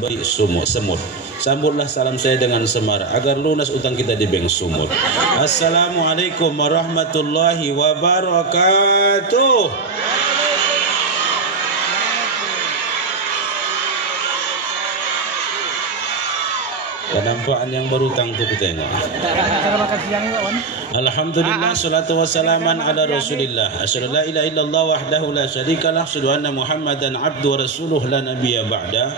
beri semut. Sambutlah salam saya dengan semarak agar lunas utang kita di bank sumut. Assalamualaikum warahmatullahi wabarakatuh. Penampakan yang berutang tuh kita tengok. Alhamdulillah, salatu wassalaman ala rasulillah. Asyhadu la ilaha illallah wahdahu la syarikalah, asyhadu anna Muhammadan abdu wa rasuluh la nabiyya ba'da.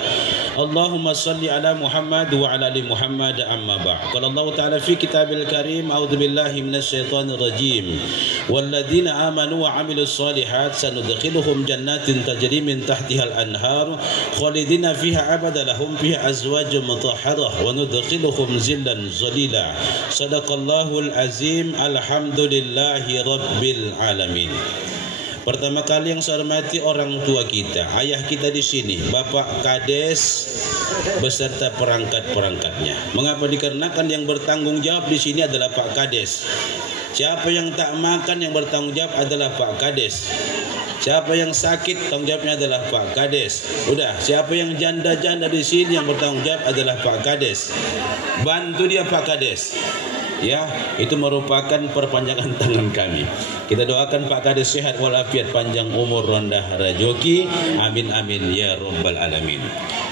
Allahumma salli ala Muhammad wa ala ali Muhammad, amma ba'd. Qala Allah ta'ala fi kitabil karim, a'udzu billahi minasy syaithanir rajim. Walladzina amanu wa 'amilus shalihat sanudkhiluhum jannatin tajri min tahtihal anhar khalidina fiha abada lahum fiha azwajun mutahharah wa nudkhiluhum zillan zalila. Sadaqallahul azim. Alhamdulillahi rabbil alamin. Pertama kali yang saya hormati orang tua kita, ayah kita di sini, Bapak Kades beserta perangkat-perangkatnya. Mengapa? Dikarenakan yang bertanggung jawab di sini adalah Pak Kades. Siapa yang tak makan yang bertanggung jawab adalah Pak Kades. Siapa yang sakit tanggung jawabnya adalah Pak Kades. Udah, siapa yang janda-janda di sini yang bertanggung jawab adalah Pak Kades. Bantu dia Pak Kades. Ya, itu merupakan perpanjangan tangan kami. Kita doakan Pak Kades sehat walafiat, panjang umur, rendah rezeki. Amin amin ya rabbal alamin.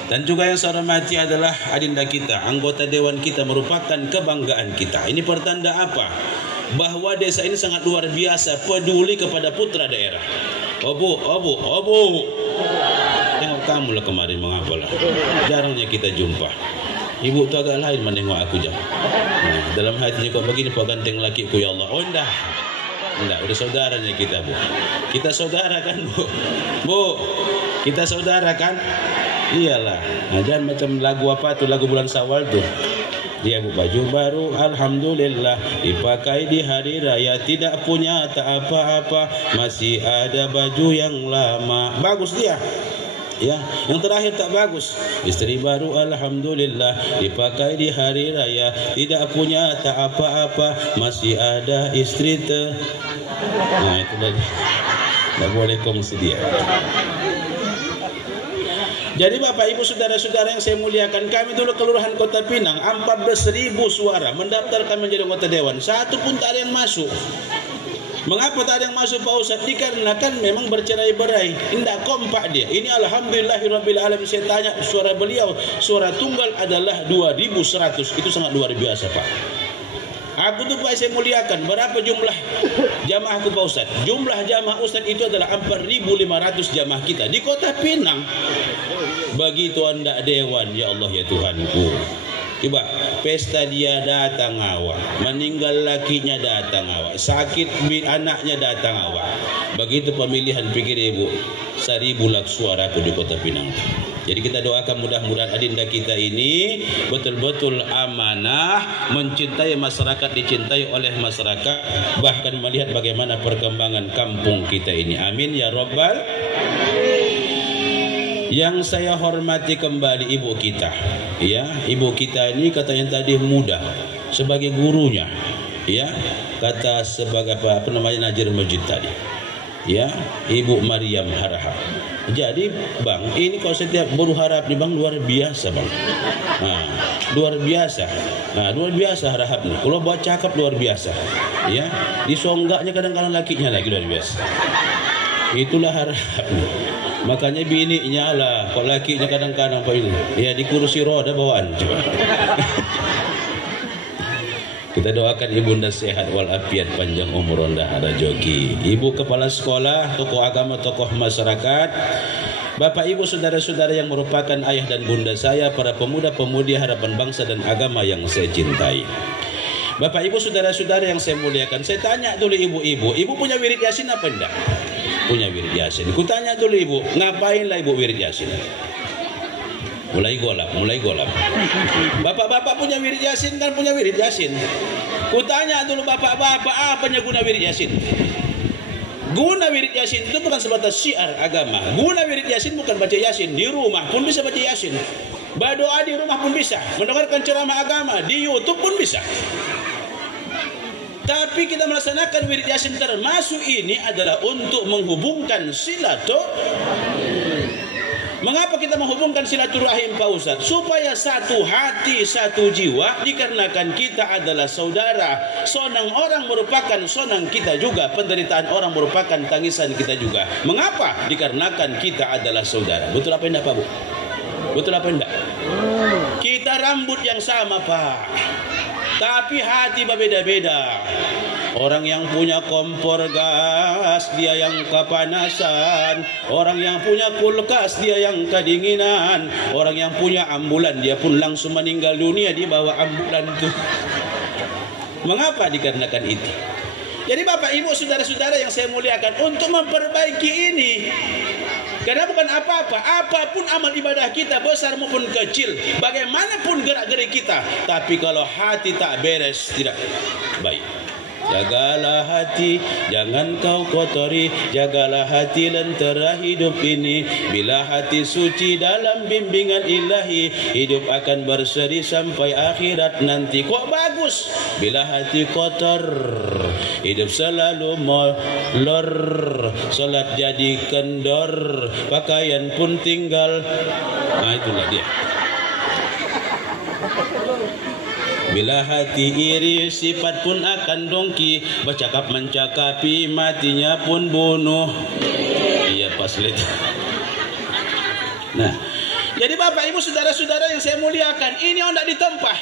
Dan juga yang saya hormati adalah adinda kita, anggota dewan kita, merupakan kebanggaan kita. Ini pertanda apa? Bahwa desa ini sangat luar biasa peduli kepada putra daerah. Obu. Tengok kamu lah kemarin, mengapa lah? Jarangnya kita jumpa. Ibu tu agak lain menengok aku jam. Dalam hatinya kok begini, Pak ganteng lakiku, ya Allah. Oh enggak, udah saudaranya kita, Bu. Kita saudara kan, Bu, kita saudara kan. Iyalah. Nah, jangan macam lagu apa tuh, lagu bulan Syawal tuh. Dia Bu, baju baru alhamdulillah dipakai di hari raya, tidak punya tak apa-apa, masih ada baju yang lama. Bagus dia. Ya, yang terakhir tak bagus. Istri baru alhamdulillah dipakai di hari raya, tidak punya tak apa-apa, masih ada istri Nah, itu lagi. Tak boleh kongsi dia. Jadi Bapak Ibu saudara-saudara yang saya muliakan, kami dulu Kelurahan Kota Pinang 14.000 suara mendaftarkan menjadi anggota dewan, satu pun tak ada yang masuk. Mengapa tak ada yang masuk Pak Ustaz? Dikarenakan memang bercerai-berai, tidak kompak dia. Ini alhamdulillahirabbil alamin. Saya tanya suara beliau, suara tunggal adalah 2100. Itu sangat luar biasa, Pak. Aku tuh Pak, saya muliakan. Berapa jumlah jamaahku Pak Ustaz? Jumlah jamaah Ustaz itu adalah 4.500 jamaah kita di Kota Pinang. Begitu anda dewan, ya Allah ya Tuhanku. Coba, pesta dia datang awak, meninggal lakinya datang awak, sakit anaknya datang awak. Begitu pemilihan, pikir Ibu, 1.000 lak suara aku di Kota Pinang. Jadi kita doakan mudah-mudahan adinda kita ini betul-betul amanah, mencintai masyarakat, dicintai oleh masyarakat, bahkan melihat bagaimana perkembangan kampung kita ini. Amin ya rabbal. Yang saya hormati kembali ibu kita, ya, ibu kita ini katanya tadi muda sebagai gurunya, ya, kata sebagai apa namanya Najir Masjid tadi, ya, Ibu Maryam Harahap. Jadi Bang, ini kalau setiap guru harap nih Bang, luar biasa Bang. Nah, luar biasa. Nah, luar biasa harap nih. Kalau buat cakap luar biasa, ya, disonggaknya kadang-kadang lakinya lagi luar biasa. Itulah harap nih. Makanya bininya lah, kok lakinya kadang-kadang apa ini? Ya di kursi roda bawaan. Kita doakan ibunda sehat walafiat, panjang umur, rendah rezeki. Ibu kepala sekolah, tokoh agama, tokoh masyarakat, Bapak Ibu saudara-saudara yang merupakan ayah dan bunda saya, para pemuda-pemudi harapan bangsa dan agama yang saya cintai. Bapak Ibu saudara-saudara yang saya muliakan, saya tanya dulu ibu-ibu, ibu punya wirid yasin apa enggak? Punya wirid yasin. Ku tanya dulu ibu, ngapainlah ibu wirid yasin? Mulai golap. Bapak-bapak punya wirid yasin kan, punya wirid yasin. Ku tanya dulu bapak-bapak, apanya guna wirid yasin? Guna wirid yasin itu bukan sebatas syiar agama. Guna wirid yasin bukan baca yasin, di rumah pun bisa baca yasin. Berdoa di rumah pun bisa, mendengarkan ceramah agama di YouTube pun bisa. Tapi kita melaksanakan wirid yasin termasuk ini adalah untuk menghubungkan silaturahmi. Mengapa kita menghubungkan silaturahim Pak Ustaz? Supaya satu hati, satu jiwa, dikarenakan kita adalah saudara. Sonang orang merupakan sonang kita juga, penderitaan orang merupakan tangisan kita juga. Mengapa? Dikarenakan kita adalah saudara. Betul apa enggak Pak Bu? Betul apa enggak? Kita rambut yang sama Pak, tapi hati berbeda-beda. Orang yang punya kompor gas, dia yang kepanasan. Orang yang punya kulkas, dia yang kedinginan. Orang yang punya ambulan, dia pun langsung meninggal dunia di bawah ambulan itu. Mengapa? Dikarenakan itu. Jadi Bapak Ibu saudara-saudara yang saya muliakan, untuk memperbaiki ini, karena bukan apa-apa, apapun amal ibadah kita, besar maupun kecil, bagaimanapun gerak-gerik kita, tapi kalau hati tak beres, tidak baik. Jagalah hati, jangan kau kotori. Jagalah hati lentera hidup ini. Bila hati suci dalam bimbingan ilahi, hidup akan berseri sampai akhirat nanti. Kok bagus? Bila hati kotor, hidup selalu molor. Solat jadi kendor, pakaian pun tinggal. Nah itulah dia. Bila hati iri, sifat pun akan dongki. Bercakap mencakapi, matinya pun bunuh. Iya pas lihat. Nah, jadi Bapak Ibu saudara-saudara yang saya muliakan, ini hendak ditempah.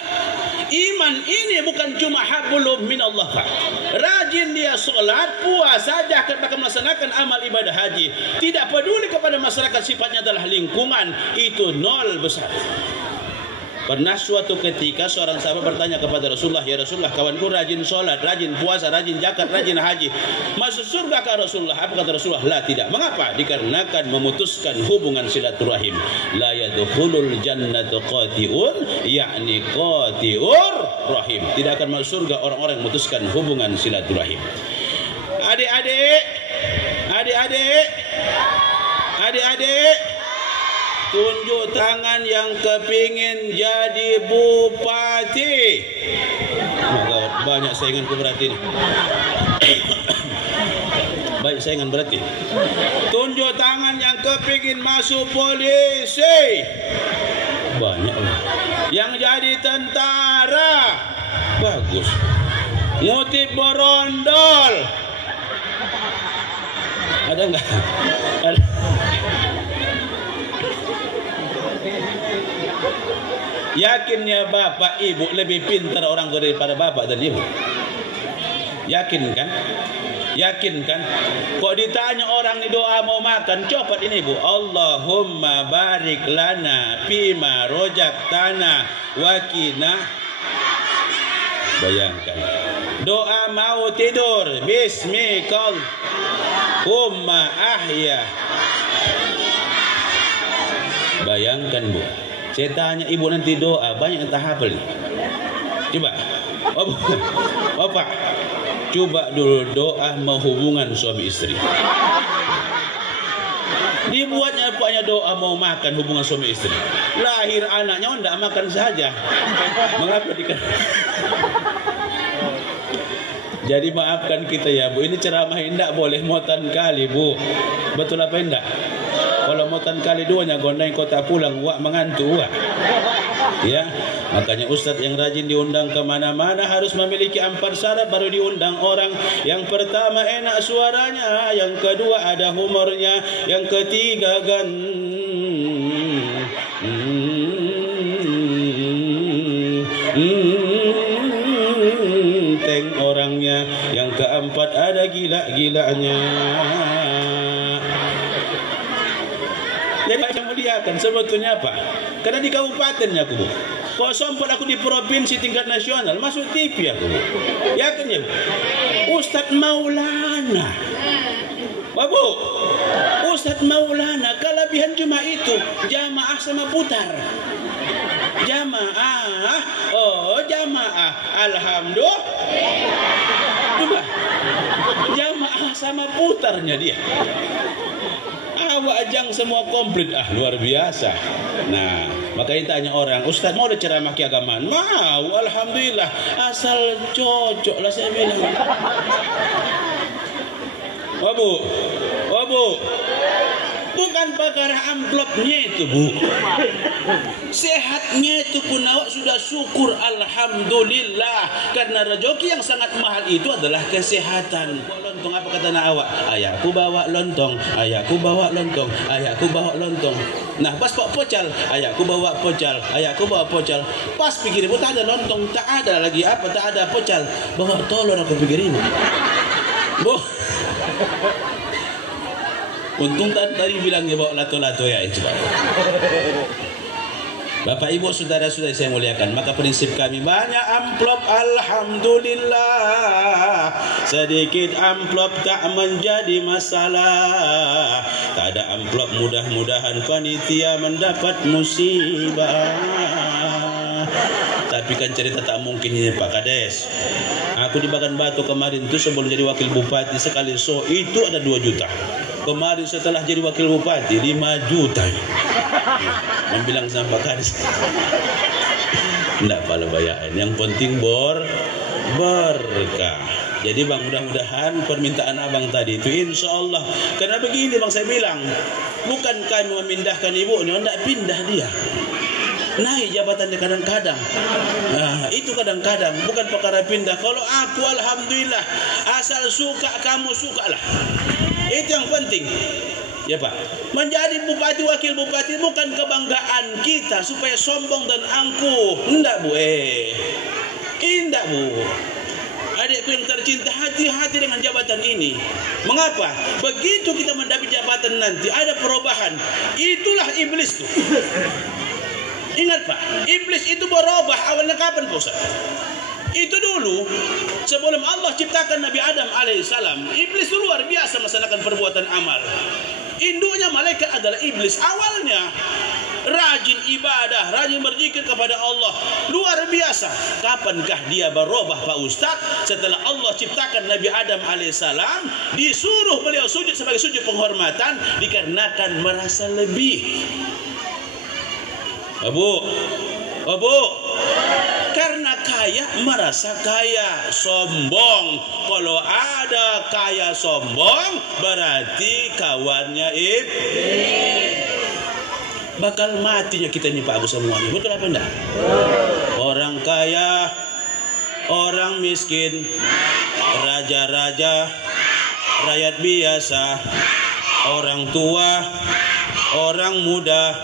Iman ini bukan cuma hablum minallah Pak. Rajin dia solat, puasa, zakat, bahkan melaksanakan amal ibadah haji. Tidak peduli kepada masyarakat, sifatnya adalah lingkungan. Itu nol besar. Pernah suatu ketika seorang sahabat bertanya kepada Rasulullah, ya Rasulullah, kawanku rajin sholat, rajin puasa, rajin zakat, rajin haji, masuk surga kah Rasulullah? Apa kata Rasulullah? La, tidak. Mengapa? Dikarenakan memutuskan hubungan silaturahim. La yadkhulul jannatu qati'un, yakni qati'ur rahim. Tidak akan masuk surga orang-orang yang memutuskan hubungan silaturahim. Adik-adik, adik-adik, adik-adik, tunjuk tangan yang kepingin jadi bupati. Banyak sainganku berarti. Baik saingan berarti. Tunjuk tangan yang kepingin masuk polisi. Banyak. Yang jadi tentara. Bagus. Ngutip berondol. Ada enggak? Ada. Yakinnya bapak ibu lebih pintar orang daripada bapak dan ibu? Yakin kan? Yakin kan? Kok ditanya orang ini doa mau makan, cepat ini bu. Allahumma barik lana fima rojaktana wakina. Bayangkan. Doa mau tidur, bismikallahumma ahya. Bayangkan bu. Saya tanya ibu nanti doa, banyak yang tak hafal. Coba, Bapak, coba dulu doa mau hubungan suami istri. Dibuatnya apanya doa mau makan hubungan suami istri. Lahir anaknya tidak makan saja. Mengapa Jadi maafkan kita ya bu, ini ceramah tidak boleh muatan kali bu. Betul apa enggak? Kalau muatan kali duanya gondeng kota pulang, wak mengantu wak. Ya, makanya ustadz yang rajin diundang kemana-mana harus memiliki 4 syarat baru diundang orang. Yang pertama enak suaranya, yang kedua ada humornya, yang ketiga ganteng orangnya, yang keempat ada gila-gilanya. Jadi saya muliakan sebetulnya apa? Karena di kabupatennya aku, kok sempat aku di provinsi tingkat nasional, masuk TV aku. Yakin ya? Ustadz Maulana. Babu, Ustadz Maulana, kelebihan cuma itu, jamaah sama putar. Jamaah, oh jamaah, alhamdulillah. Coba, jamaah sama putarnya dia. Wajang semua komplit, luar biasa. Nah, makanya tanya orang, Ustaz mau ada ceramah keagamaan? Mau, alhamdulillah. Asal cocok lah saya bilang. Bu, Bukan perkara amplopnya itu, Bu. Sehatnya itu pun awak sudah syukur, alhamdulillah. Karena rezeki yang sangat mahal itu adalah kesehatan. Lontong apa kata nak awak? Ayahku bawa lontong, ayahku bawa lontong, ayahku bawa lontong. Nah pas pak pocal, ayahku bawa pocal, ayahku bawa pocal. Pas pikir ibu tak ada lontong, tak ada lagi apa, tak ada pocal. Bawa telur aku pikir ini. Bu. Untung tadi bilangnya bawa lato-lato ya itu Pak. Bapak Ibu saudara-saudari saya muliakan, maka prinsip kami banyak amplop alhamdulillah. Sedikit amplop tak menjadi masalah. Tak ada amplop mudah-mudahan panitia mendapat musibah. Tapi kan cerita tak mungkin ini Pak Kades. Aku di Bagan Batu kemarin itu sebelum jadi wakil bupati sekali so itu ada 2 juta. Kemarin setelah jadi wakil bupati 5 juta. Membilang sama Pak Kades. Enggak pala bayaran. Yang penting berkah. Jadi bang, mudah-mudahan permintaan abang tadi itu insya Allah. Karena begini bang, saya bilang bukan kami memindahkan ibu, tidak pindah dia. Naik jabatannya kadang-kadang. Nah, itu kadang-kadang bukan perkara pindah. Kalau aku alhamdulillah, asal suka kamu sukalah. Itu yang penting. Ya Pak, menjadi bupati wakil bupati bukan kebanggaan kita supaya sombong dan angkuh. Enggak Bu, Indah Bu. Adikku yang tercinta, hati-hati dengan jabatan ini. Mengapa? Begitu kita mendapat jabatan nanti ada perubahan. Itulah iblis tuh. Ingat Pak, iblis itu berubah awalnya kapan Pak Ustaz? Itu dulu sebelum Allah ciptakan Nabi Adam alaihissalam, iblis itu luar biasa melaksanakan perbuatan amal. Induknya malaikat adalah iblis. Awalnya rajin ibadah, rajin berzikir kepada Allah, luar biasa. Kapankah dia berubah Pak Ustaz? Setelah Allah ciptakan Nabi Adam alaihissalam, disuruh beliau sujud sebagai sujud penghormatan dikarenakan merasa lebih. Abu, karena kaya merasa kaya, sombong. Kalau ada kaya sombong, berarti kawannya bakal matinya kita ini Pak Agus semuanya. Betul apa enggak? Orang kaya, orang miskin, raja-raja, rakyat biasa, orang tua, orang muda,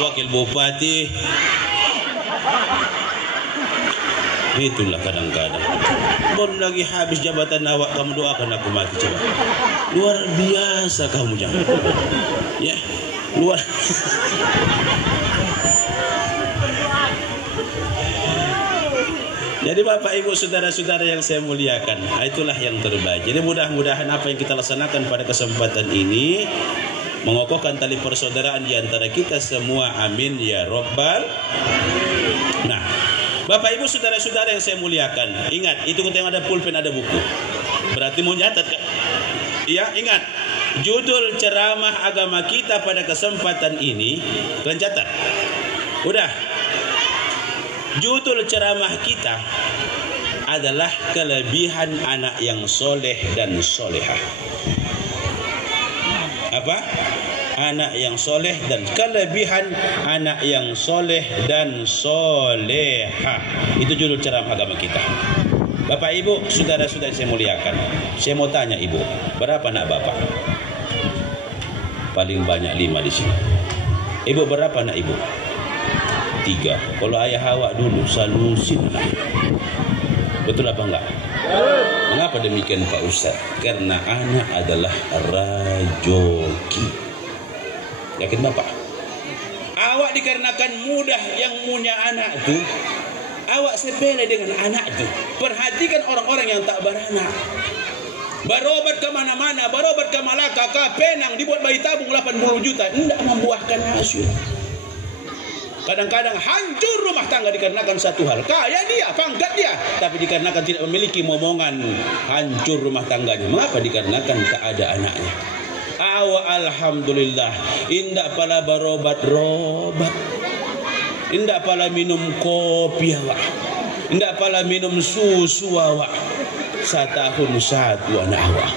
wakil bupati. Itulah kadang-kadang. Baru lagi habis jabatan awak kamu doakan aku mati coba. Luar biasa kamu jangan. Ya, luar. Jadi Bapak Ibu saudara-saudara yang saya muliakan, itulah yang terbaik. Jadi mudah-mudahan apa yang kita laksanakan pada kesempatan ini mengokohkan tali persaudaraan di antara kita semua. Amin ya Rabbal. Nah, Bapak Ibu saudara-saudara yang saya muliakan, ingat itu kita yang ada pulpen ada buku. Berarti mau nyatat kan? Iya, ingat. Judul ceramah agama kita pada kesempatan ini, kalian catat. Udah. Judul ceramah kita adalah kelebihan anak yang soleh dan solehah. Apa? Anak yang soleh dan kelebihan anak yang soleh dan solehah. Itu judul ceramah agama kita. Bapak Ibu, saudara-saudara saya muliakan, saya mau tanya Ibu, berapa anak Bapak? Paling banyak 5 di sini. Ibu berapa anak Ibu? 3. Kalau ayah awak dulu salusin lah. Betul apa enggak? Mengapa demikian Pak Ustaz? Karena anak adalah rajoki. Yakin Bapak? Awak dikarenakan mudah yang punya anak itu, awak sepele dengan anak itu. Perhatikan orang-orang yang tak beranak. Berobat ke mana-mana, berobat ke Malaka, ke Penang, dibuat bayi tabung 80 juta, tidak membuahkan hasil. Kadang-kadang hancur rumah tangga dikarenakan satu hal. Kaya dia, pangkat dia, tapi dikarenakan tidak memiliki momongan, hancur rumah tangganya. Mengapa? Dikarenakan tak ada anaknya. Alhamdulillah, indah pala berobat-robat, indah pala minum kopi awak, indah pala minum susu awak. 1 tahun 1 anak awak.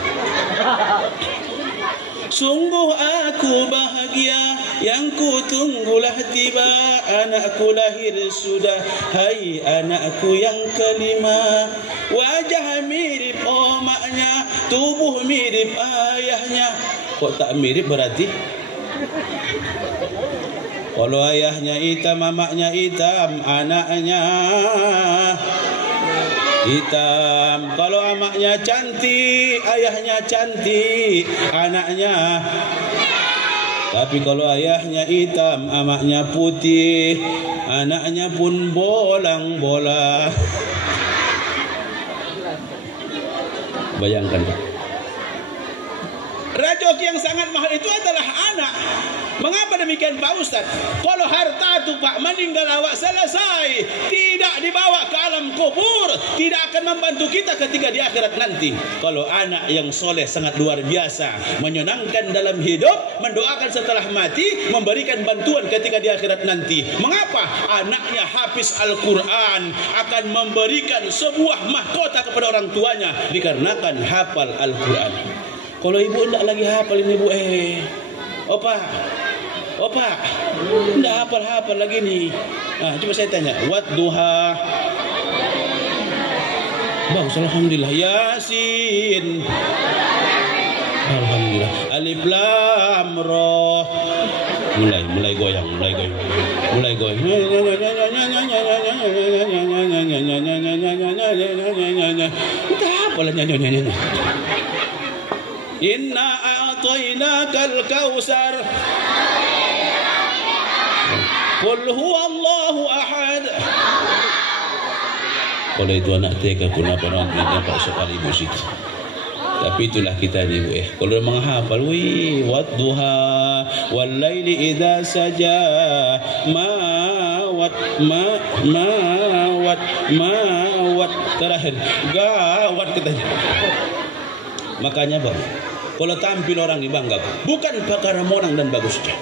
Sungguh aku bahagia yang ku tunggulah tiba. Anakku lahir sudah, hai anakku yang kelima. Wajah mirip omaknya, tubuh mirip ayahnya. Kok tak mirip berarti? Kalau ayahnya hitam, mamaknya hitam, anaknya hitam. Kalau amaknya cantik, ayahnya cantik, anaknya. Tapi kalau ayahnya hitam, amaknya putih, anaknya pun bolang-bolang. Bayangkan. Rajok yang sangat mahal itu adalah anak. Mengapa demikian Pak Ustaz? Kalau harta itu Pak meninggal awak selesai, tidak dibawa ke alam kubur, tidak akan membantu kita ketika di akhirat nanti. Kalau anak yang soleh sangat luar biasa, menyenangkan dalam hidup, mendoakan setelah mati, memberikan bantuan ketika di akhirat nanti. Mengapa? Anaknya hafiz Al-Quran, akan memberikan sebuah mahkota kepada orang tuanya dikarenakan hafal Al-Quran. Kalau ibu tidak lagi hafal ini ibu, Opa, tidak hafal-hafal lagi nih. Nah, coba saya tanya, Wadduha. Bagus, alhamdulillah. Yasin. Alhamdulillah. Alif Lam Ra. Mulai goyang. Entah apalah nyanyi. Inna a'tainakal kautsar. Qul huwallahu ahad. Kalau itu anak TK pun apa nanti dapat sekali ibu situ. Tapi itulah kita ni ibu. Kalau menghafal, wadduha wal laili idza saja ma wat terakhir gawat katanya. Makanya Bang, kalau tampil orang ini bangga, bukan perkara monang dan bagusnya.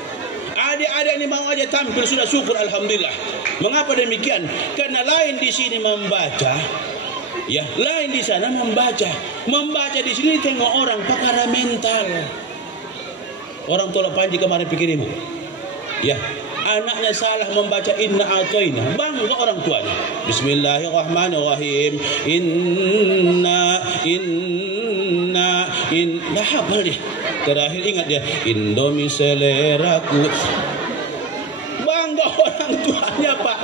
Adik-adik ini mau aja tampil sudah syukur alhamdulillah. Mengapa demikian? Karena lain di sini membaca, ya, lain di sana membaca. Membaca di sini tengok orang perkara mental. Orang tolak panji kemarin pikir ibu, ya, anaknya salah membaca inna atoina, bangga orang tuanya. Bismillahirrahmanirrahim. Dah hafal dia. Terakhir ingat dia, Indomie seleraku. Bangga orang tuanya Pak.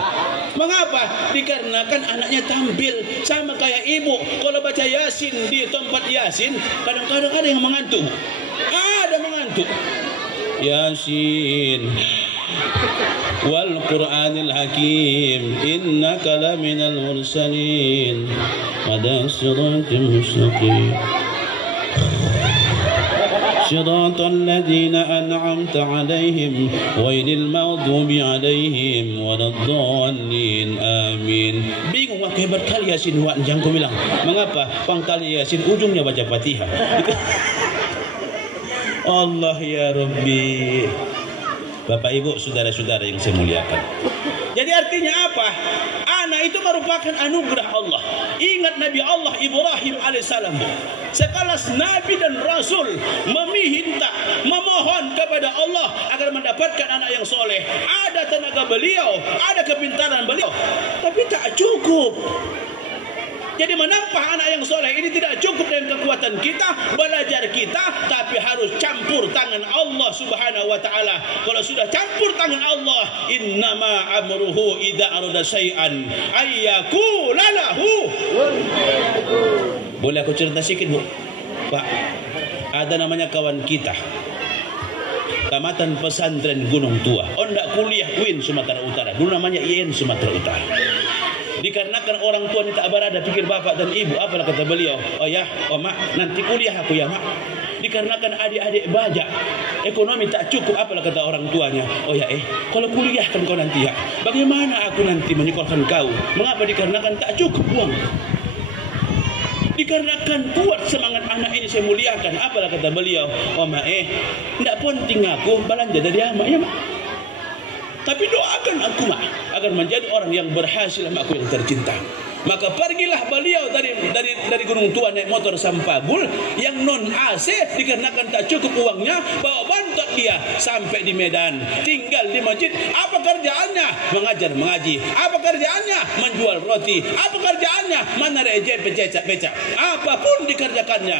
Mengapa? Dikarenakan anaknya tampil sama kayak ibu. Kalau baca Yasin di tempat Yasin, kadang-kadang ada yang mengantuk. Ada mengantuk. Yasin wal Qur'anil Hakim innaka laminal mursalin ala siratal mustaqim siratal ladzina an'amta 'alaihim ghairil maghdubi 'alaihim waladdallin amin. Bingung wah hebat kali Yasin wak jangko bilang. Mengapa? Pangkal Yasin ujungnya baca Fatihah. Allah ya Rabbi. Bapak Ibu, saudara-saudara yang saya muliakan. Jadi artinya apa? Anak itu merupakan anugerah Allah. Ingat Nabi Allah Ibrahim alaihissalam. Sekelas Nabi dan Rasul meminta, memohon kepada Allah agar mendapatkan anak yang soleh. Ada tenaga beliau, ada kepintaran beliau, tapi tak cukup. Jadi menampah anak yang soleh ini tidak cukup dengan kekuatan kita, belajar kita, tapi harus campur tangan Allah Subhanahu wa taala. Kalau sudah campur tangan Allah, innama amruhu idza arada syai'an ayyakula lahu. Boleh aku cerita sedikit, Bu? Pak, ada namanya kawan kita. Tamatan pesantren Gunung Tua. Ondak kuliah UIN Sumatera Utara. Dulu namanya IN Sumatera Utara. Dikarenakan orang tua tak berada pikir bapak dan ibu, apalah kata beliau, oh ya, oh mak, nanti kuliah aku ya mak. Dikarenakan adik-adik bajak, ekonomi tak cukup, apalah kata orang tuanya, oh ya kalau kuliah kan kau nanti ya, bagaimana aku nanti menyekolahkan kau? Mengapa? Dikarenakan tak cukup uang. Dikarenakan kuat semangat anak ini saya muliakan, apalah kata beliau, oh mak tidak penting aku belanja dari amak ya mak. Tapi doakan aku mak agar menjadi orang yang berhasil, aku yang tercinta. Maka pergilah beliau dari Gunung Tua naik motor Sampagul yang non AC dikarenakan tak cukup uangnya, bawa bontot dia sampai di Medan, tinggal di masjid. Apa kerjaannya? Mengajar mengaji. Apa kerjaannya? Menjual roti. Apa kerjaannya? Menarik becak. Apapun dikerjakannya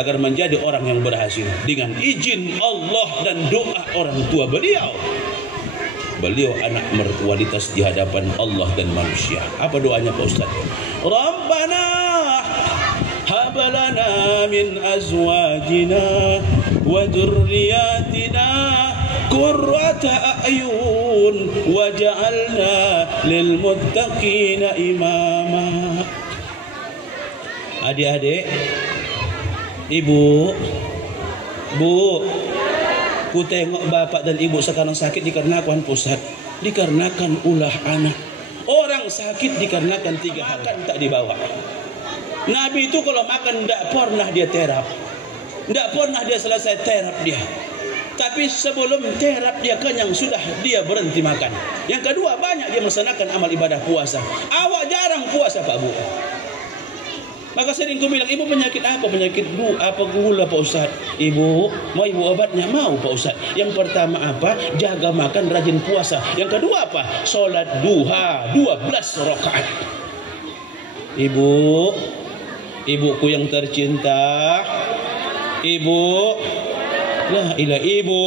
agar menjadi orang yang berhasil dengan izin Allah dan doa orang tua beliau. Beliau anak berkualitas di hadapan Allah dan manusia. Apa doanya Pak Ustaz? Rabbana hab lana min azwajina wa dzurriyyatina qurrata a'yun waj'alna lil muttaqina imama. Adik-adik, ibu, ku tengok bapak dan ibu sekarang sakit dikarenakan pusat, dikarenakan ulah anak. Orang sakit dikarenakan 3 hal. Makan tak dibawa. Nabi itu kalau makan tidak pernah dia terap, tidak pernah dia selesai terap dia. Tapi sebelum terap dia kenyang sudah dia berhenti makan. Yang kedua, banyak dia melaksanakan amal ibadah puasa. Awak jarang puasa Pak Bu. Maka sering aku bilang, ibu penyakit apa? Penyakit apa gula Pak Ustaz? Ibu, mau ibu obatnya? Mau Pak Ustaz. Yang pertama apa? Jaga makan, rajin puasa. Yang kedua apa? Sholat duha 12 rakaat. Ibu, ibuku yang tercinta, ibu, lah ilah ibu,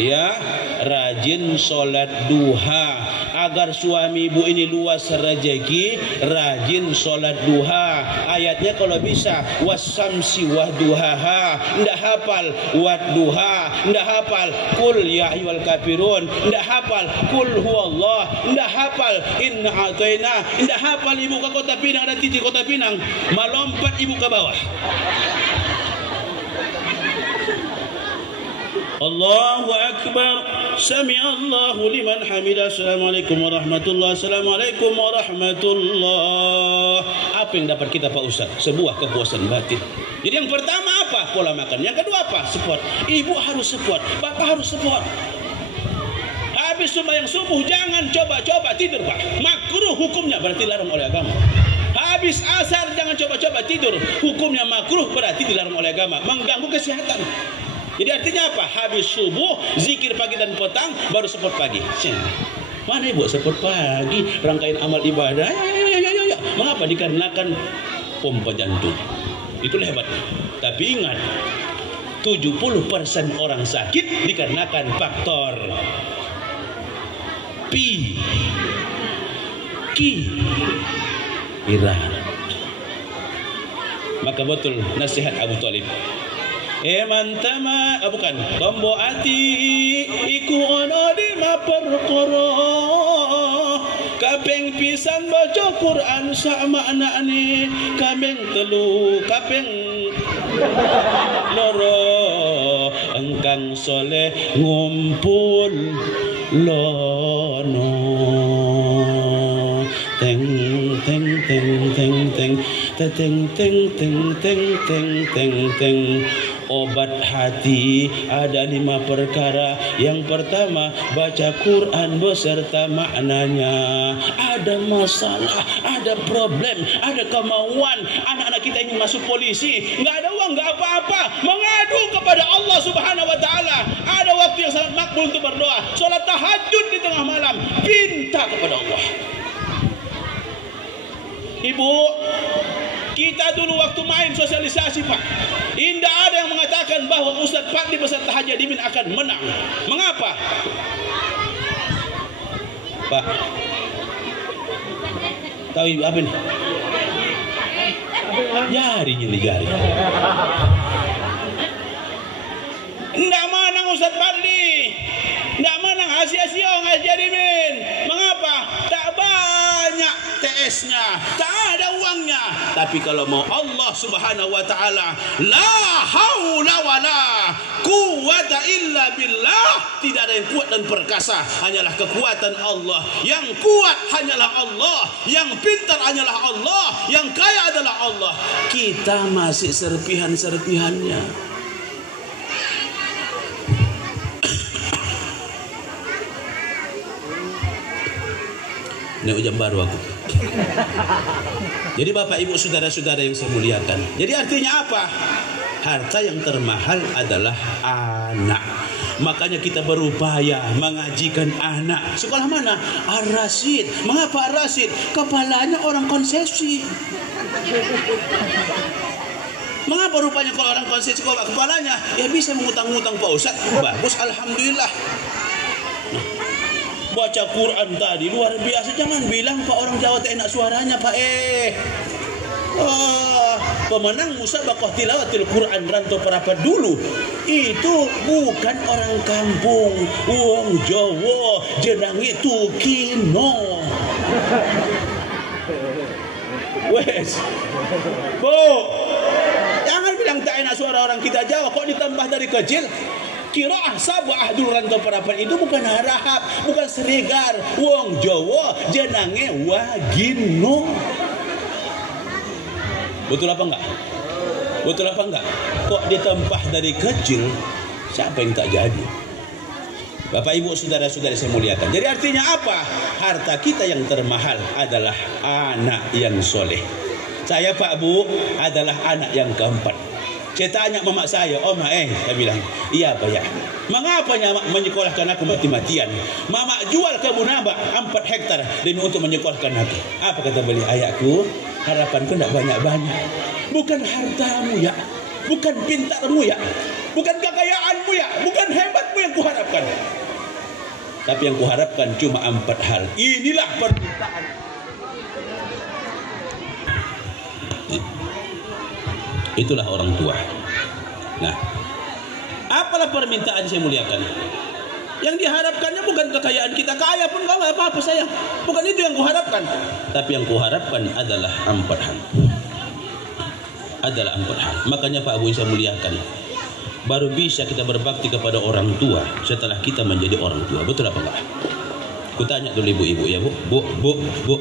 ya, rajin sholat duha. Agar suami ibu ini luas rezeki, rajin sholat duha. Ayatnya kalau bisa, wasamsi wahduhaha. Ndak hafal wadduha, ndak hafal kul ya ayyuhal kafirun, ndak hafal kul huwallah, ndak hafal inna ataina, ndak hafal ibu ke Kota Pinang, ada titik Kota Pinang, melompat ibu ke bawah. Allahu Akbar, Sami'allahu liman hamidah. Assalamualaikum warahmatullahi. Assalamualaikum warahmatullahi. Apa yang dapat kita Pak Ustaz? Sebuah kepuasan batin. Jadi yang pertama apa? Pola makan. Yang kedua apa? Support. Ibu harus support, bapak harus support. Habis sembahyang subuh jangan coba-coba tidur Pak. Makruh hukumnya, berarti dilarang oleh agama. Habis asar jangan coba-coba tidur. Hukumnya makruh, berarti dilarang oleh agama. Mengganggu kesehatan. Jadi artinya apa? Habis subuh, zikir pagi dan petang, baru support pagi. Mana ibu support pagi? Rangkaian amal ibadah. Ya. Mengapa? Dikarenakan pompa jantung. Itulah hebat. Tapi ingat, 70% orang sakit dikarenakan faktor pikiran. Maka betul nasihat Abu Talib. Mantama, bukan tombo ati iku ono di maperkara kaping pisan baca Quran sak maknane, kaping telu kaping loro engkang soleh ngumpul lono teng teng teng teng teng teng teng teng teng teng teng teng. Obat hati ada 5 perkara. Yang pertama, baca Quran beserta maknanya. Ada masalah, ada problem, ada kemauan, anak-anak kita ingin masuk polisi, nggak ada uang, nggak apa-apa, mengadu kepada Allah Subhanahu Wa Taala. Ada waktu yang sangat makbul untuk berdoa, sholat tahajud di tengah malam, pinta kepada Allah. Ibu, kita dulu waktu main sosialisasi Pak, tidak ada yang mengatakan bahwa Ustaz Fadli beserta Haji Adimin akan menang. Mengapa? Pak, tahu ibu apa nih? Jarinya nih, jari. Tidak menang Ustaz Fadli, tidak menang Haji Adimin. Mengapa? Tak banyak TS-nya, tak ada uangnya. Tapi kalau mau Allah Subhanahu Wa Taala, la haula wala quwwata illa billah. Tidak ada yang kuat dan perkasa, hanyalah kekuatan Allah. Yang kuat hanyalah Allah, yang pintar hanyalah Allah, yang kaya adalah Allah. Kita masih serpihan-serpihannya. Ini ujian baru aku. Jadi Bapak Ibu saudara-saudara yang saya muliakan. Jadi artinya apa? Harta yang termahal adalah anak. Makanya kita berupaya mengajikan anak. Sekolah mana? Ar-Rasyid. Mengapa Ar-Rasyid? Kepalanya orang konsesi. Mengapa rupanya kalau orang konsesi kepalanya? Ya bisa mengutang-utang Pak Ustaz. Bagus, alhamdulillah. Baca Quran tadi luar biasa. Jangan bilang Pak orang Jawa enak suaranya Pak. Pemenang musabaqah tilawatil Quran Rantau Perapat dulu itu bukan orang kampung, wong Jawa, jenenge Tukino. Wes, Bu, jangan bilang tak enak suara orang kita Jawa. Kok ditambah dari kecil? Kiraah sabu ahdul Rantau Perapat itu bukan harahap, bukan serigar, wong Jawa, jenenge Wagino. Betul apa enggak? Betul apa enggak? Kok ditempah dari kecil? Siapa yang tak jadi? Bapak Ibu saudara-saudari saya muliakan. Jadi artinya apa? Harta kita yang termahal adalah anak yang soleh. Saya Pak Bu adalah anak yang keempat. Saya tanya mama saya, Oma saya bilang, iya Pak ya. Mengapa mak menyekolahkan aku mati-matian? Mama jual kebun nabak 4 hektar demi untuk menyekolahkan aku. Apa kata beliau? Ayahku, harapanku tidak banyak-banyak. Bukan hartamu ya, bukan pintarmu ya, bukan kekayaanmu ya, bukan hebatmu yang kuharapkan. Tapi yang kuharapkan cuma 4 hal. Inilah permintaan. Itulah orang tua. Nah, apalah permintaan saya muliakan? Yang diharapkannya bukan kekayaan kita. Kaya pun kau nggak apa-apa sayang. Bukan itu yang kuharapkan. Tapi yang kuharapkan adalah 4 hal. Adalah 4 hal. Makanya Pak Abu saya muliakan. Baru bisa kita berbakti kepada orang tua setelah kita menjadi orang tua. Betul apa enggak? Kutanya dulu ibu-ibu ya Bu. Bu.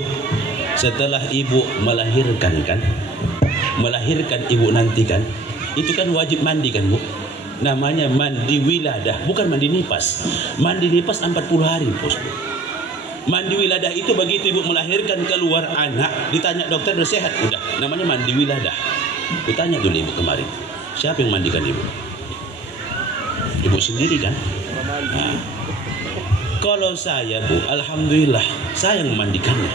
Setelah ibu melahirkan kan? Melahirkan ibu nanti kan? Itu kan wajib mandi kan Bu? Namanya mandi wiladah, bukan mandi nipas. Mandi nipas 40 hari bos. Mandi wiladah itu begitu ibu melahirkan keluar anak, ditanya dokter udah sehat, udah. Namanya mandi wiladah. Ditanya dulu ibu kemarin, siapa yang mandikan ibu? Ibu sendiri kan? Nah, kalau saya Bu, alhamdulillah saya yang memandikannya.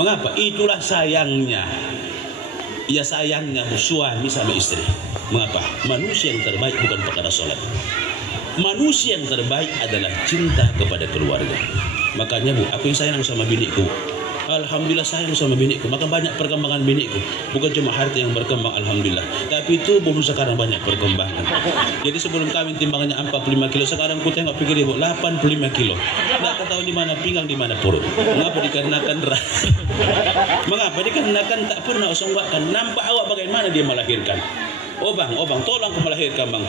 Mengapa? Itulah sayangnya. Ya sayangnya suami sama istri. Mengapa? Manusia yang terbaik bukan perkara sholat. Manusia yang terbaik adalah cinta kepada keluarga. Makanya Bu, aku yang sayang sama biniku. Alhamdulillah sayang sama biniku. Maka banyak perkembangan biniku. Bukan cuma harta yang berkembang, alhamdulillah. Tapi tubuh sekarang banyak perkembangan. Jadi sebelum kawin timbangannya 45 kilo. Sekarang ku tengok pikir ibu 85 kilo. Nggak tahu di mana pinggang, di mana perut. Mengapa? Dikarenakan Mengapa? Dikarenakan tak pernah usungkan. Nampak awak bagaimana dia melahirkan. Oh bang, tolong aku melahirkan bang.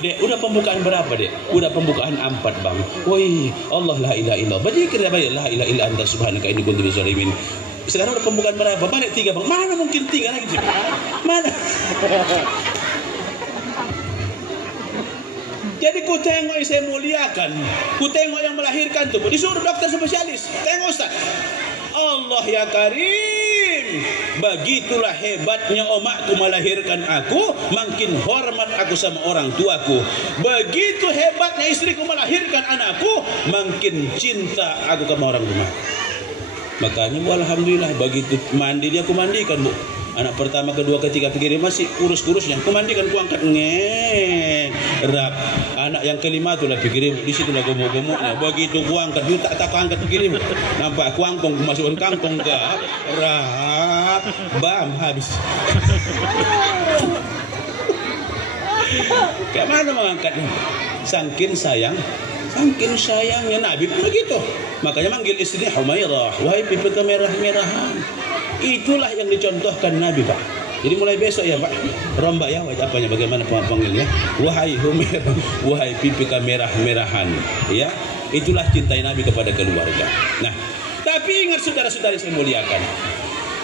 Dek, udah pembukaan berapa dek? Udah pembukaan 4 bang. Woi, Allah la ilaha illallah. Berzikir ya la ilaha illa anta subhanaka inni kuntu minaz zalimin. Sekarang udah pembukaan berapa? Balik 3 bang. Mana mungkin 3 lagi sih? Mana? Jadi ku tengok yang saya muliakan, ku tengok yang melahirkan tuh, disuruh dokter spesialis. Tengok Ustaz. Allah ya Karim, begitulah hebatnya omakku melahirkan aku, makin hormat aku sama orang tuaku. Begitu hebatnya istriku melahirkan anakku, makin cinta aku sama orang rumah. Makanya Bu, alhamdulillah begitu mandi dia aku mandikan Bu. Anak pertama, kedua, ketiga, pikir masih kurus-kurusnya. Aku mandikan, ku angkat rap. Anak yang kelima tu lah pikirin, di situ lah gemuk-gemuknya. Begitu ku angkat, dia tak angkat pikirin. Nampak aku angkong, ku masukkan kangkong ke rap, bam habis. Kayak mana mengangkatnya? Sangkin sayangnya Nabi begitu. Makanya manggil istrinya Humairah, wahai pipi kemerah-merahan. Itulah yang dicontohkan Nabi Pak. Jadi mulai besok ya Pak, rombak ya apanya bagaimana panggilnya? Wahai Humairah, wahai pipi kemerah-merahan. Ya, itulah cintai Nabi kepada keluarga. Nah, tapi ingat saudara-saudari saya muliakan.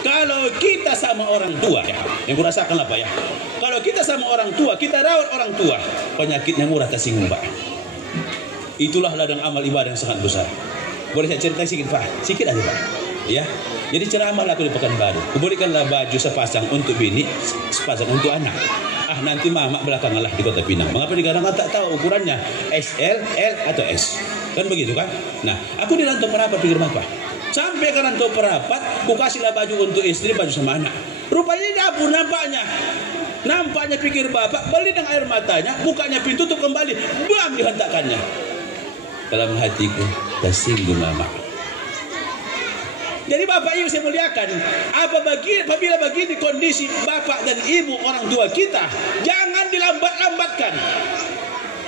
Kalau kita sama orang tua, ya, yang kurasakan apa ya? Kalau kita sama orang tua, kita rawat orang tua, penyakitnya murah tersinggung Pak. Itulah ladang amal ibadah yang sangat besar. Boleh saya cerita sedikit Pak? Sedikit aja Pak. Ya, jadi ceramahlah aku di Pekanbaru. Kuberikanlah baju sepasang untuk bini, sepasang untuk anak. Nanti mama belakangan lah di Kota Pinang. Mengapa dikarenakan tak tahu ukurannya XL, L atau S? Kan begitu kan? Nah, aku di rantau perapat pikir apa? Sampai ke rantau perapat, ku kasihlah baju untuk istri, baju sama anak. Rupanya dapur nampaknya pikir bapak, beli dengan air matanya, bukanya pintu tutup kembali, bam dihentakkannya. Dalam hatiku, tersinggung mama. Jadi bapak ibu saya muliakan, apabila begini kondisi bapak dan ibu orang tua kita, jangan dilambat-lambatkan.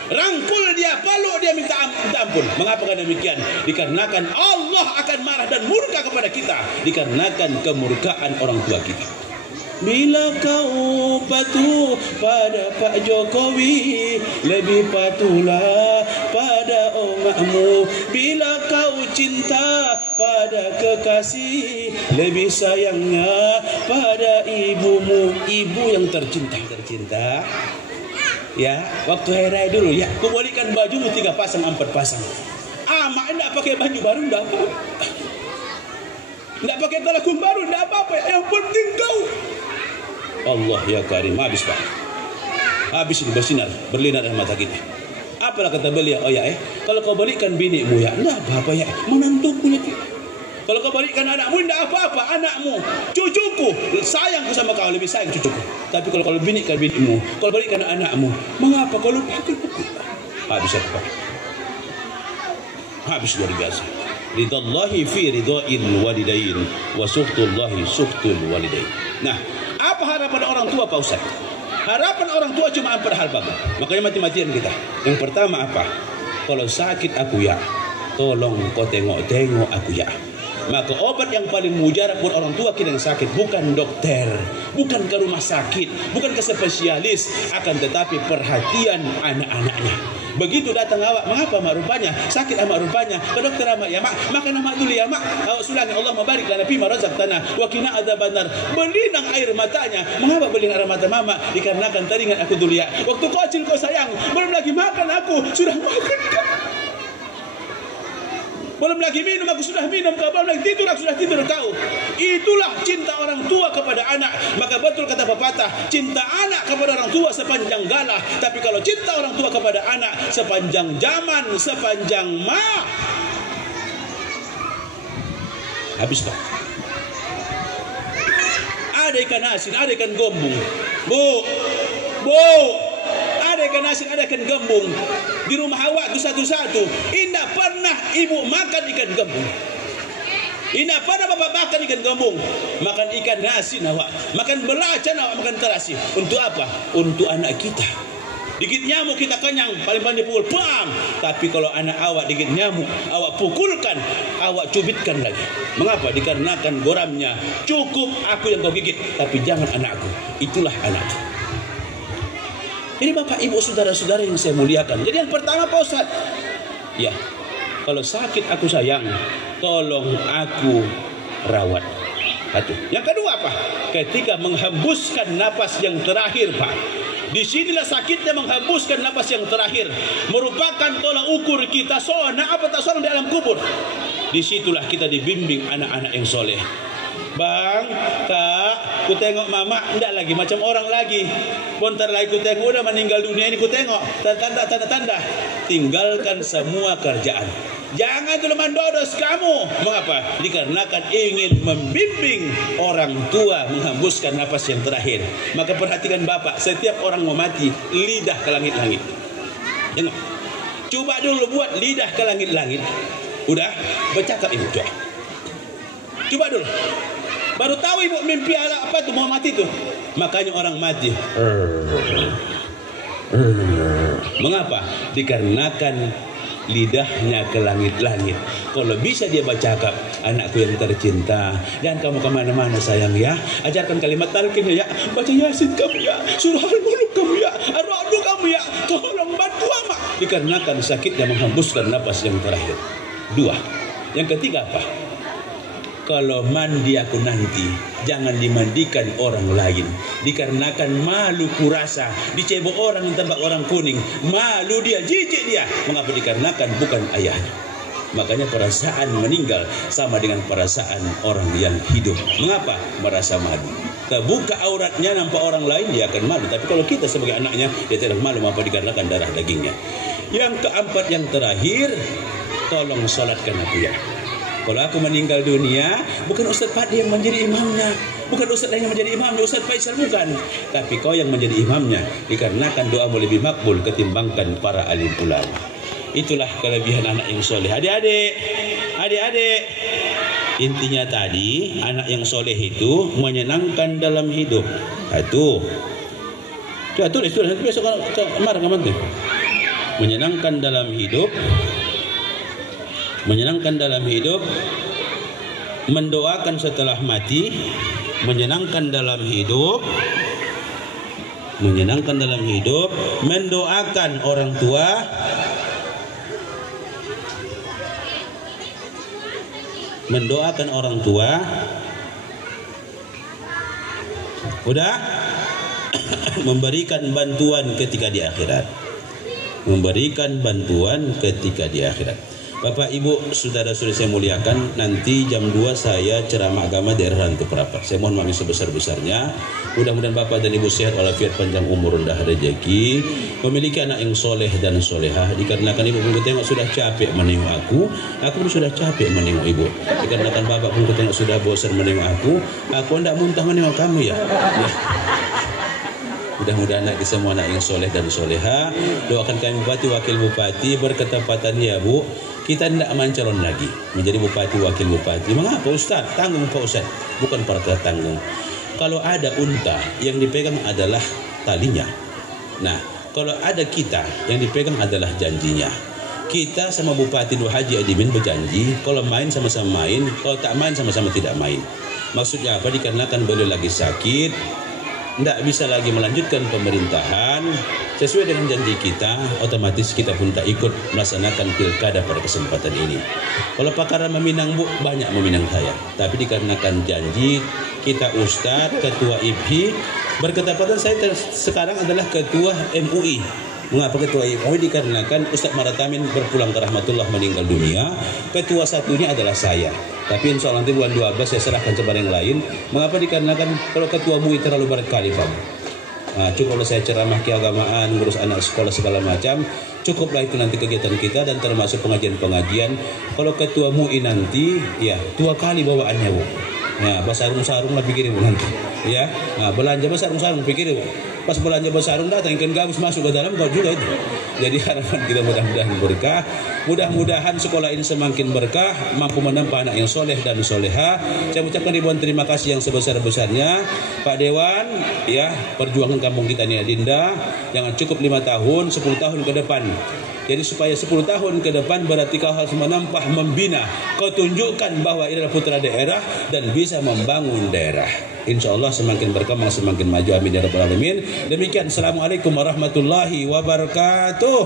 Rangkul dia, peluk dia, minta ampun. Mengapa demikian? Dikarenakan Allah akan marah dan murka kepada kita, dikarenakan kemurkaan orang tua kita. Bila kau patuh pada Pak Jokowi, lebih patuhlah pada omakmu. Bila kau cinta pada kekasih, lebih sayangnya pada ibumu. Ibu yang tercinta. Ya, waktu hari raya dulu ya, aku belikan bajumu 3 pasang, 4 pasang. Mak enggak pakai baju baru, enggak apa-apa. Enggak pakai telekung baru, enggak apa-apa. Yang penting kau. Allah ya karim, habis Pak. Habis ini bersinar, berlinar dalam mata kita. Apalah kata beliau, oh ya kalau kau berikan binimu ya, enggak apa-apa ya, menantuku ya. Kalau kau berikan anakmu, enggak apa-apa, anakmu, cucuku, sayangku sama kau, lebih sayang cucuku. Tapi kalau kau berikan binimu, kalau berikan anakmu, mengapa kau lupakan aku? Habis aku Pak. Habis luar biasa. Ridallahi fi ridha'il walidain wa sukhtullahi sukhtul walidain. Nah, apa harapan orang tua Pak Ustaz? Harapan orang tua cuma 4 hal Bapak. Makanya mati-matian kita. Yang pertama apa? Kalau sakit aku ya, tolong kau tengok-tengok aku ya. Maka obat yang paling mujarab buat orang tua kita yang sakit bukan dokter, bukan ke rumah sakit, bukan ke spesialis, akan tetapi perhatian anak-anaknya. Begitu datang awak, mengapa mak rupanya sakit mak rupanya ke dokter mak ya mak, makan mak dulu ya mak, awak sulangi Allah mabarik lana fi ma razaqtana wa qina adzabannar. Belinang air matanya. Mengapa belinang air mata mama? Dikarenakan teringat aku dulu ya, waktu kecil kau sayang, belum lagi makan aku sudah makan kau. Belum lagi minum aku sudah minum kau, belum lagi tidur aku sudah tidur kau. Itulah cinta orang tua kepada anak. Maka betul kata pepatah, cinta anak kepada orang tua sepanjang galah, tapi kalau cinta orang tua kepada anak sepanjang zaman, sepanjang habis Pak. Ada ikan asin, ada ikan gombung. Bu, ada ikan asin, ada ikan gembung. Di rumah awak itu satu-satu. Tidak pernah ibu makan ikan gembung. Tidak pernah bapak makan ikan gembung. Makan ikan asin awak. Makan belacan awak, makan terasi. Untuk apa? Untuk anak kita. Dikit nyamuk kita kenyang, paling-paling dipukul, bam. Tapi kalau anak awak dikit nyamuk, awak pukulkan, awak cubitkan lagi. Mengapa? Dikarenakan goramnya. Cukup aku yang kau gigit, tapi jangan anakku. Itulah anakku. Ini bapak ibu saudara-saudara yang saya muliakan. Jadi yang pertama Pak Ustaz, ya, kalau sakit aku sayang, tolong aku rawat. Satu. Yang kedua apa? Ketika menghembuskan napas yang terakhir Pak, disinilah sakitnya menghembuskan napas yang terakhir, merupakan tolak ukur kita soalnya apa tak soalnya di alam kubur. Disitulah kita dibimbing anak-anak yang soleh. Bang, kak, ku tengok mama, enggak lagi macam orang lagi. Bentar lagi ku tengok udah meninggal dunia ini, ku tengok tanda-tanda. Tinggalkan semua kerjaan. Jangan dulu mendodos kamu. Mengapa? Dikarenakan ingin membimbing orang tua menghembuskan nafas yang terakhir. Maka perhatikan bapak, setiap orang mau mati, lidah ke langit-langit. Tengok. Coba dulu buat lidah ke langit-langit. Udah, bercakap ibu coba. Coba dulu. Baru tahu ibu mimpi apa tuh mau mati tuh. Makanya orang mati. Mengapa? Dikarenakan lidahnya ke langit-langit. Kalau bisa dia bercakap, anakku yang tercinta, jangan kamu kemana-mana sayang ya. Ajarkan kalimat talqin ya. Baca Yasin kamu ya. Surah Al-Mulk kamu ya. Ar-Ra'd kamu ya. Tolong bantu amak. Dikarenakan sakitnya menghembuskan napas yang terakhir. 2. Yang ketiga apa? Kalau mandi aku nanti, jangan dimandikan orang lain. Dikarenakan malu kurasa, dicebok orang yang tambah orang kuning. Malu dia, jijik dia. Mengapa? Dikarenakan bukan ayahnya. Makanya perasaan meninggal sama dengan perasaan orang yang hidup. Mengapa? Merasa malu. Terbuka auratnya nampak orang lain, dia akan malu. Tapi kalau kita sebagai anaknya, dia tidak malu apa dikarenakan darah dagingnya. Yang keempat, yang terakhir, tolong solatkan aku ya. Kalau aku meninggal dunia, bukan Ustaz Fadli yang menjadi imamnya, bukan Ustaz lain yang menjadi imamnya, Ustaz Faisal bukan, tapi kau yang menjadi imamnya, dikarenakan doamu lebih makbul ketimbangkan para alim ulama. Itulah kelebihan anak yang soleh. Adik-adik, intinya tadi anak yang soleh itu menyenangkan dalam hidup. Itu nanti besok marah kamu tuh. Menyenangkan dalam hidup, mendoakan setelah mati, menyenangkan dalam hidup, mendoakan orang tua, udah memberikan bantuan ketika di akhirat. Bapak Ibu, saudara-saudari saya muliakan, nanti jam 2 saya ceramah agama daerah Rantu Perapat. Saya mohon maaf sebesar-besarnya. Mudah-mudahan Bapak dan Ibu sehat walafiat, panjang umur, rendah rezeki, memiliki anak yang soleh dan solehah. Dikarenakan Ibu pun tengok sudah capek menengok aku pun sudah capek menengok Ibu. Dikarenakan Bapak pun tengok sudah bosan menengok aku hendak muntah menengok kamu ya. Mudah-mudahan anak semua anak yang soleh dan soleha. Doakan kami bupati, wakil bupati berketepatan ya Bu. Kita tidak mencalon lagi menjadi bupati, wakil bupati. Mengapa Ustaz? Tanggung Pak Ustaz. Bukan perkara tanggung. Kalau ada unta yang dipegang adalah talinya. Nah, kalau ada kita yang dipegang adalah janjinya. Kita sama Bupati Nur Haji Adimin berjanji, kalau main sama-sama main, kalau tak main sama-sama tidak main. Maksudnya apa? Dikarenakan beliau lagi sakit, tidak bisa lagi melanjutkan pemerintahan sesuai dengan janji kita, otomatis kita pun tak ikut melaksanakan pilkada pada kesempatan ini. Kalau perkara meminang Bu, banyak meminang saya, tapi dikarenakan janji kita Ustadz, Ketua IPHI, berketepatan saya sekarang adalah Ketua MUI. Mengapa Ketua MUI? Dikarenakan Ustadz Maratamin berpulang ke rahmatullah meninggal dunia, ketua satunya adalah saya. Tapi insya Allah nanti bulan 12 saya serahkan kepada yang lain. Mengapa? Dikarenakan kalau Ketua MUI terlalu berkali Pak. Cukup kalau saya ceramah keagamaan, ngurus anak sekolah segala macam, cukuplah itu nanti kegiatan kita dan termasuk pengajian-pengajian. Kalau Ketua MUI nanti, ya 2 kali bawaannya Bu. Nah, basarung-sarung lah pikirin Bu nanti. Ya, nah, belanja basarung-sarung pikirin Bu. Pas belanja basarung datang ikan gabus masuk ke dalam kau juga itu. Jadi harapan kita mudah-mudahan berkah. Mudah-mudahan sekolah ini semakin berkah, mampu menambah anak yang soleh dan soleha. Saya ucapkan ribuan terima kasih yang sebesar-besarnya Pak Dewan, ya, perjuangan kampung kita ini Adinda, jangan cukup 5 tahun, 10 tahun ke depan. Jadi supaya 10 tahun ke depan berarti kau harus menampah, membina. Kau tunjukkan bahwa ini adalah putra daerah dan bisa membangun daerah. Insya Allah semakin berkembang, semakin maju. Amin ya rabbal alamin. Demikian, assalamualaikum warahmatullahi wabarakatuh.